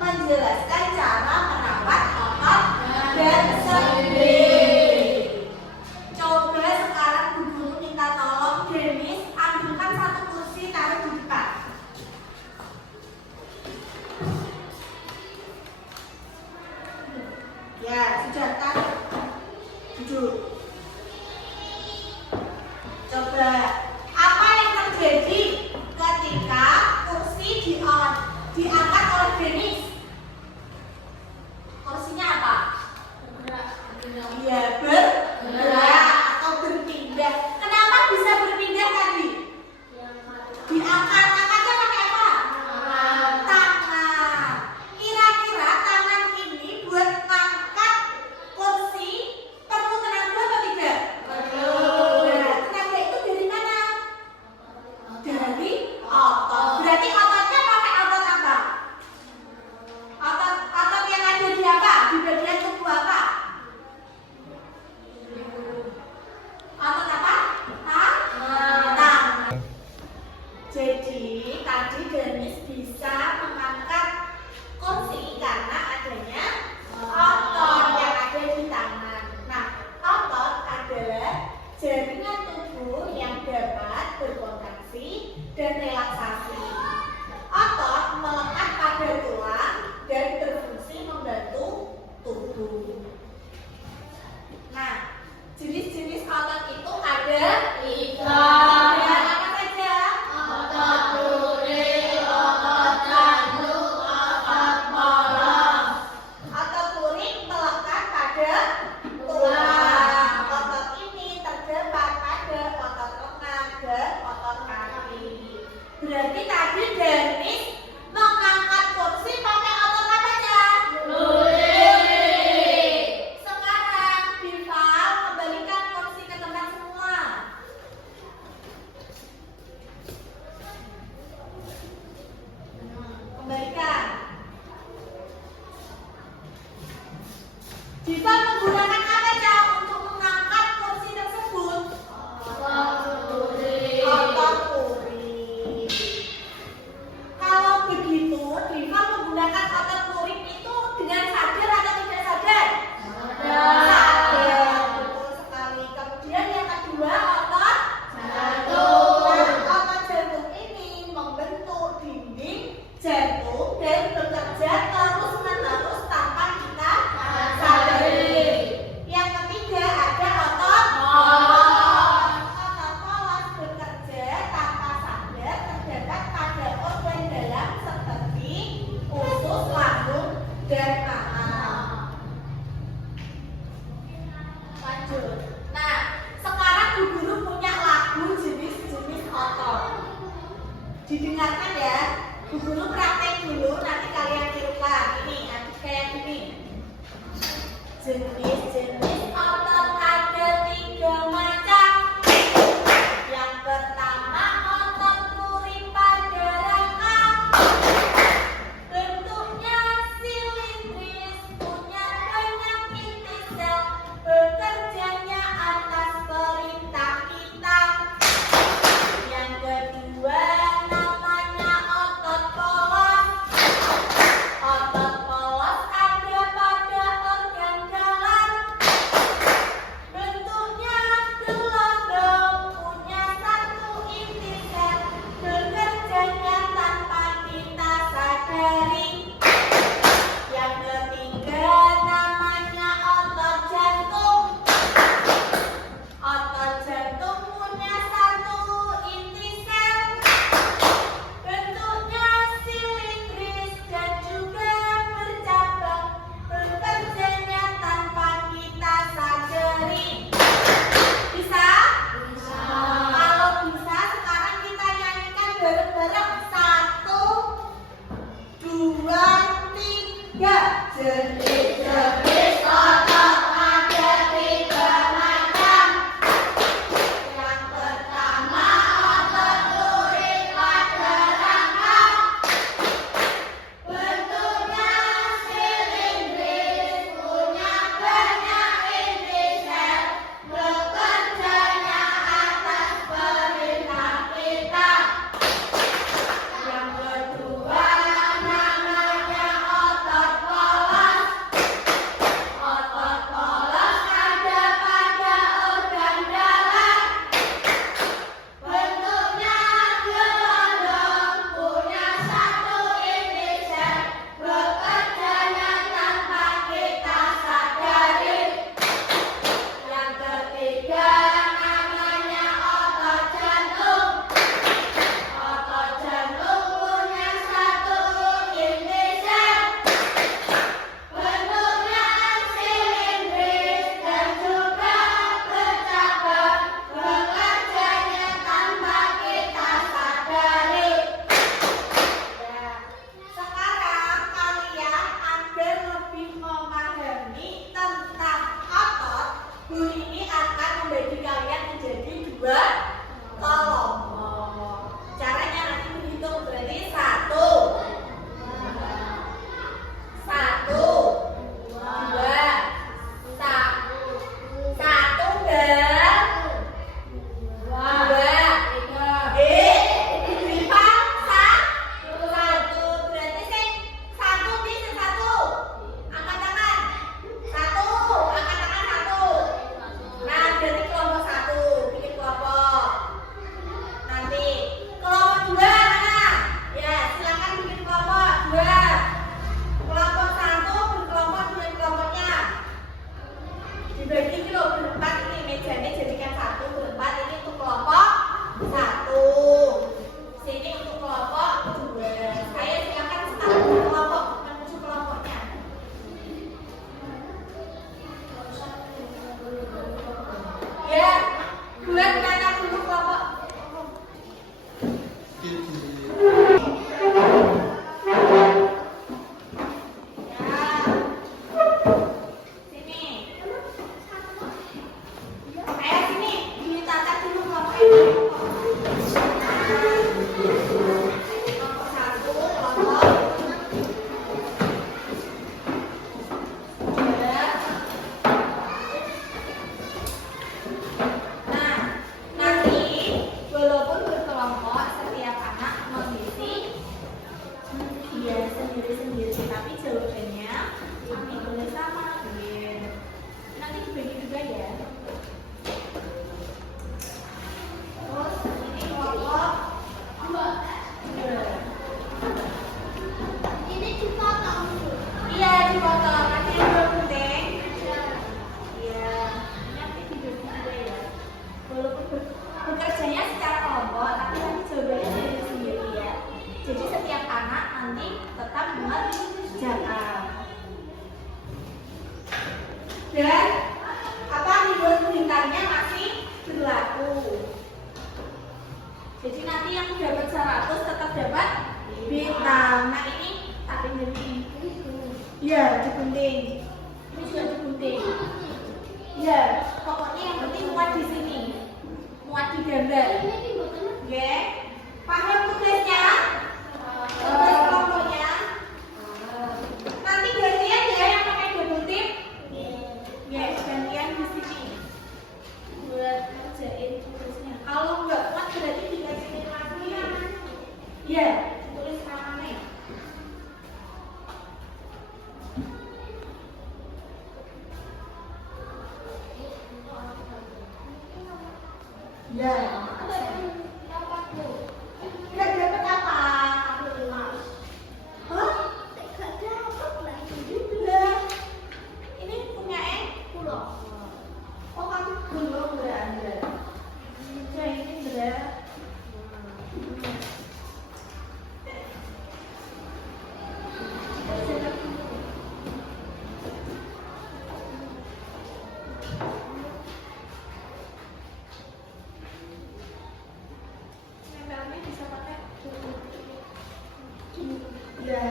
menjelaskan cara merawat otot dan sendi. Coba sekarang Bu Guru minta tolong Denis ambilkan satu kursi taruh di depan. Ya, sudah taruh. Duduk. Coba, apa yang terjadi ketika kursi diangkat oleh Denis? Kursinya apa? Bergerak. Ya, bergerak atau berpindah. Kenapa bisa berpindah tadi? Diangkat. Angkatnya pakai apa? Tangan. Kira-kira tangan ini buat ngangkat kursi perlu tenaga atau tidak? Perlu. Nah, tenaga itu dari mana? Dari otot. Berarti ototnya pakai otot apa? Otot yang ada di apa? Di bagian tubuh apa? Otot apa? Tangan. Jadi tadi Denis bisa mengangkat kursi karena adanya otot yang ada di tangan. Nah, otot adalah jaringan tubuh yang dapat berkontraksi dan relaksasi. Otot melekat pada tulang dan berfungsi membantu tubuh. Nah, jenis-jenis otot itu ada 3. Ada apa saja? Otot duri, otot jantung, otot polos. Otot duri melekat pada tulang. Otot ini terdapat pada otot lengan dan otot kaki. Berarti tadi Denis mengangkat kursi pakai otot apa aja? Duri. Sekarang Dival kembalikan kursi ke tempat semula. Kembalikan. Dival menggunakan apa aja untuk mengangkat kursi tersebut? Otot duri. Otot duri. Kalau begitu, Dival menggunakan otot lurik itu dengan sadar atau tidak sadar? Sadar. Betul sekali. Kemudian yang kedua, otot jantung. Nah, otot jantung ini membentuk dinding jantung dan bekerja terus-menerus tanpa kita sadari. Yang ketiga ada otot polos. Otot polos bekerja tanpa sadar terdapat pada organ dalam seperti usus, lambung, dan rahang. Lanjut. Nah, sekarang Bu Guru punya lagu jenis-jenis otot. Didengarkan ya. Bu Guru praktek dulu, nanti kalian tirukan. Ini, nanti kayak gini. Jenis-jenis otot ada 3 macam. Yang pertama otot duri pada rahang. Bentuknya silindris, punya banyak inti sel, bekerjanya atas perintah kita. Yang kedua namanya otot polos. Otot polos ada pada organ dalam. Guru ini akan membagi kalian menjadi 2 kelompok. Caranya nanti menghitung berarti 1, 1, 2, 1 dan 2. Dibagi ini loh berempat, ini mejanya jadikan 1 berempat, ini untuk kelompok 1, sini untuk kelompok 2. Saya silakan sekarang kelompok menuju kelompoknya. Ya, buat mana dulu kelompok? Sendiri-sendiri, tapi jawabannya nanti boleh sama, nanti dibagi juga ya. Terus ini kelompok 2. Ini dipotong. Iya, dipotong. Nanti yang bergunting. Iya, nanti dibagi juga ya. Walaupun bekerjanya secara kelompok, tapi nanti jawabannya sendiri-sendiri ya. Jadi setiap anak nanti tetap mengerjakan. Dan apa mingguan bintangnya masih berlaku. Jadi nanti yang dapat 100 tetap dapat bintang. Nah ini tapi ini. Ya, digunting. Ini sudah digunting. Ya, pokoknya yang penting muat di sini. Muat di gambar. Oke. Paham tugasnya? Tugas kelompoknya. Nanti gantian ya yang pakai double tip. Ya, gantian di sini. Buat kerjain tugasnya. Kalau nggak kuat berarti dikasih lagi. Ya, tulis namanya. Ya. Nggak dapat apa? Hah? Nggak dapat lagi. Ini punya pulau. Oh kamu belum beranda. Ya ini berat. Ya,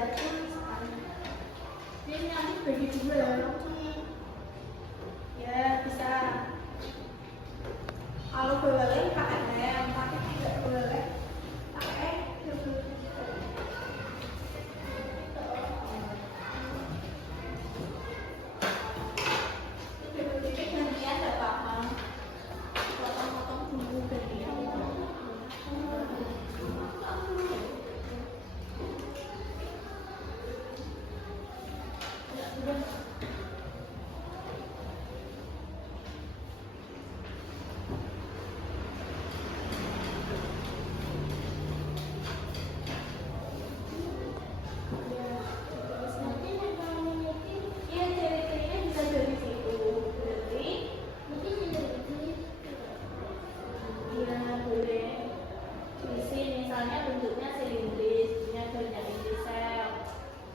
ini nanti bagi 2 ya bisa. Kalau boleh pakai lem, tapi tidak boleh pakai double tip. Double tip gantian nggak apa-apa. Potong-potong dulu gantian.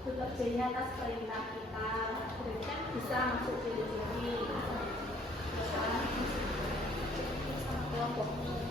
Bekerjanya atas perintah kita, berarti kan bisa masuk di sini, sama kelompoknya.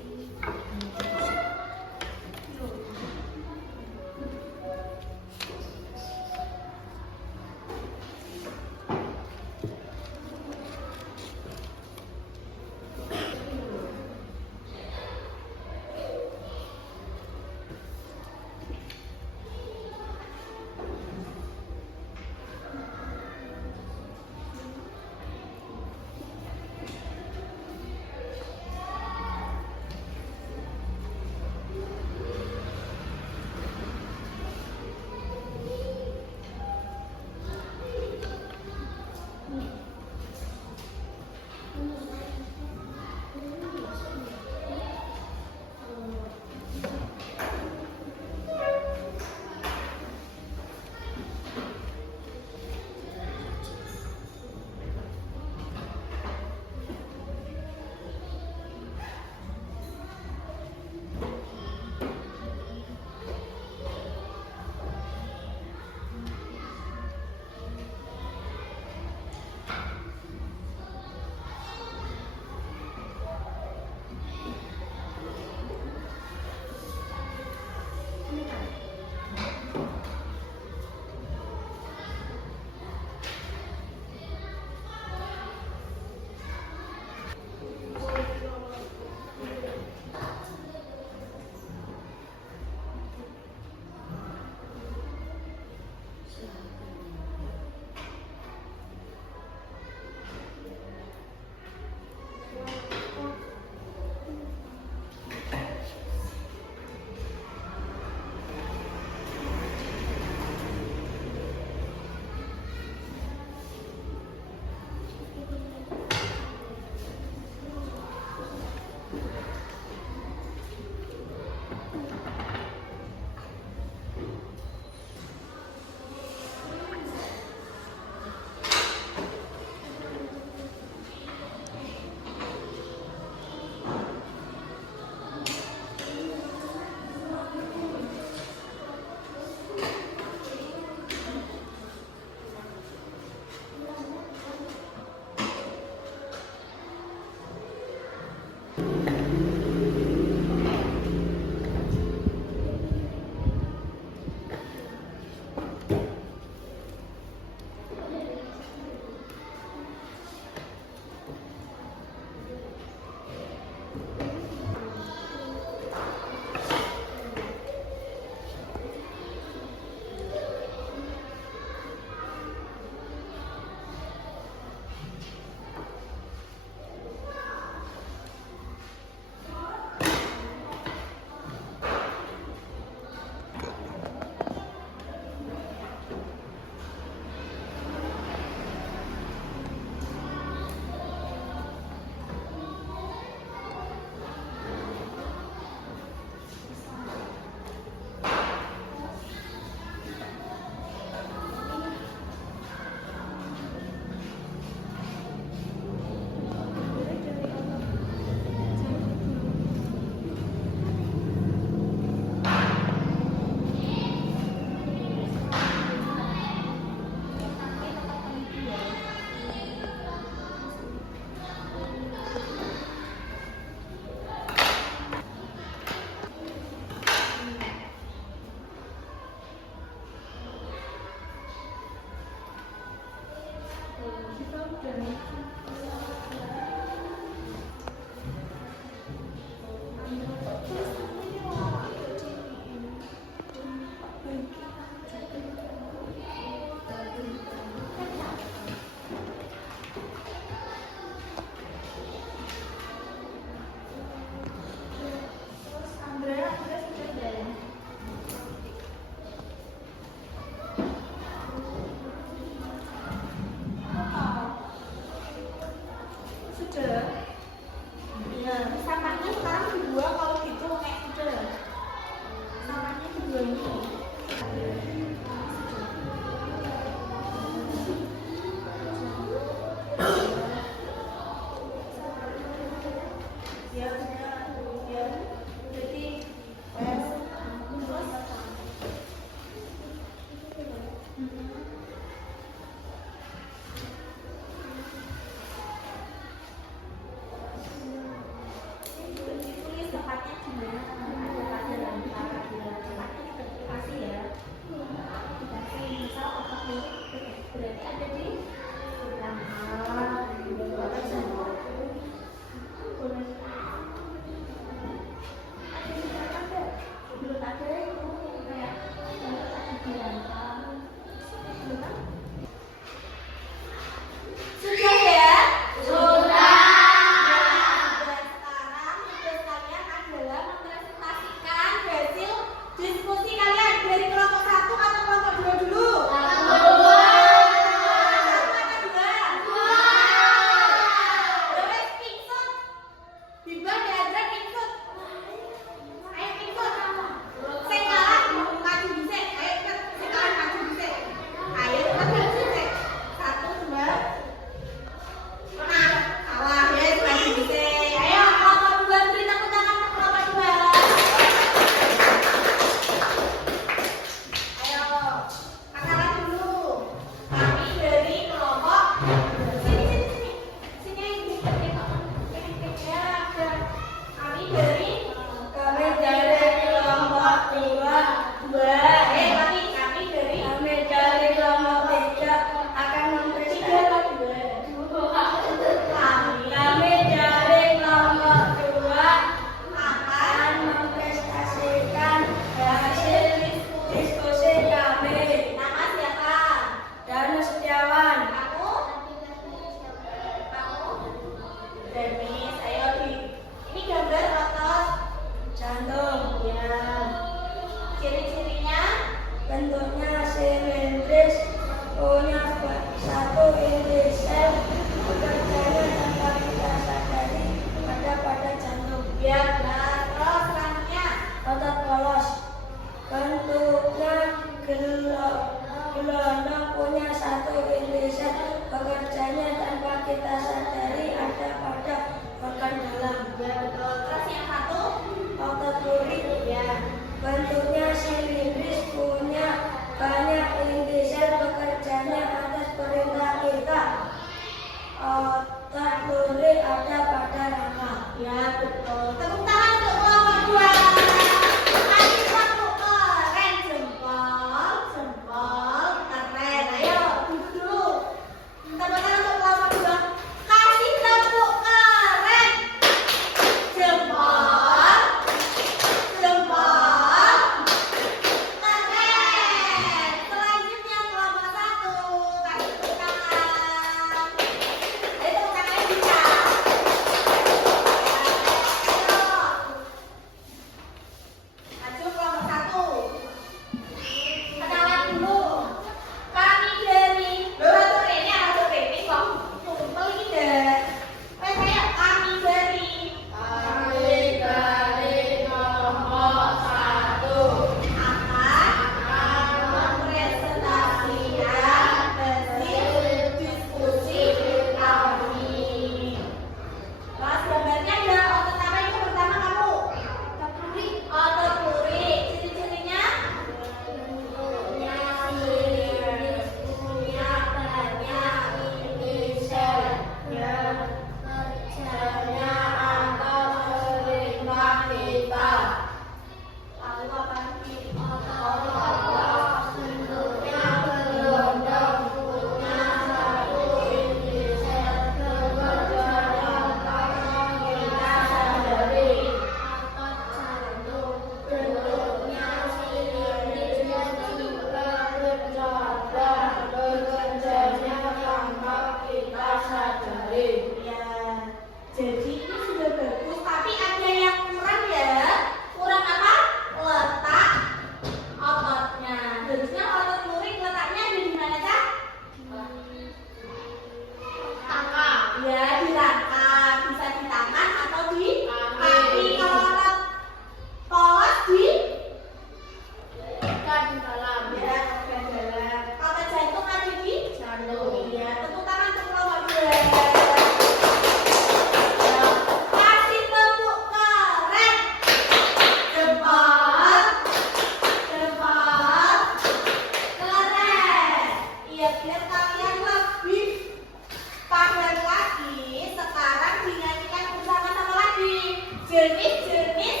Jenis-jenis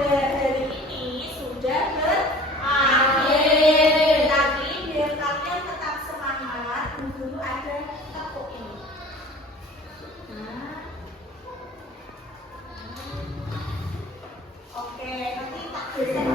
pada hari ini sudah berakhir. Tapi biar kalian tetap semangat, dulu ada tepuk ini. Nah. Oke, nanti tak geser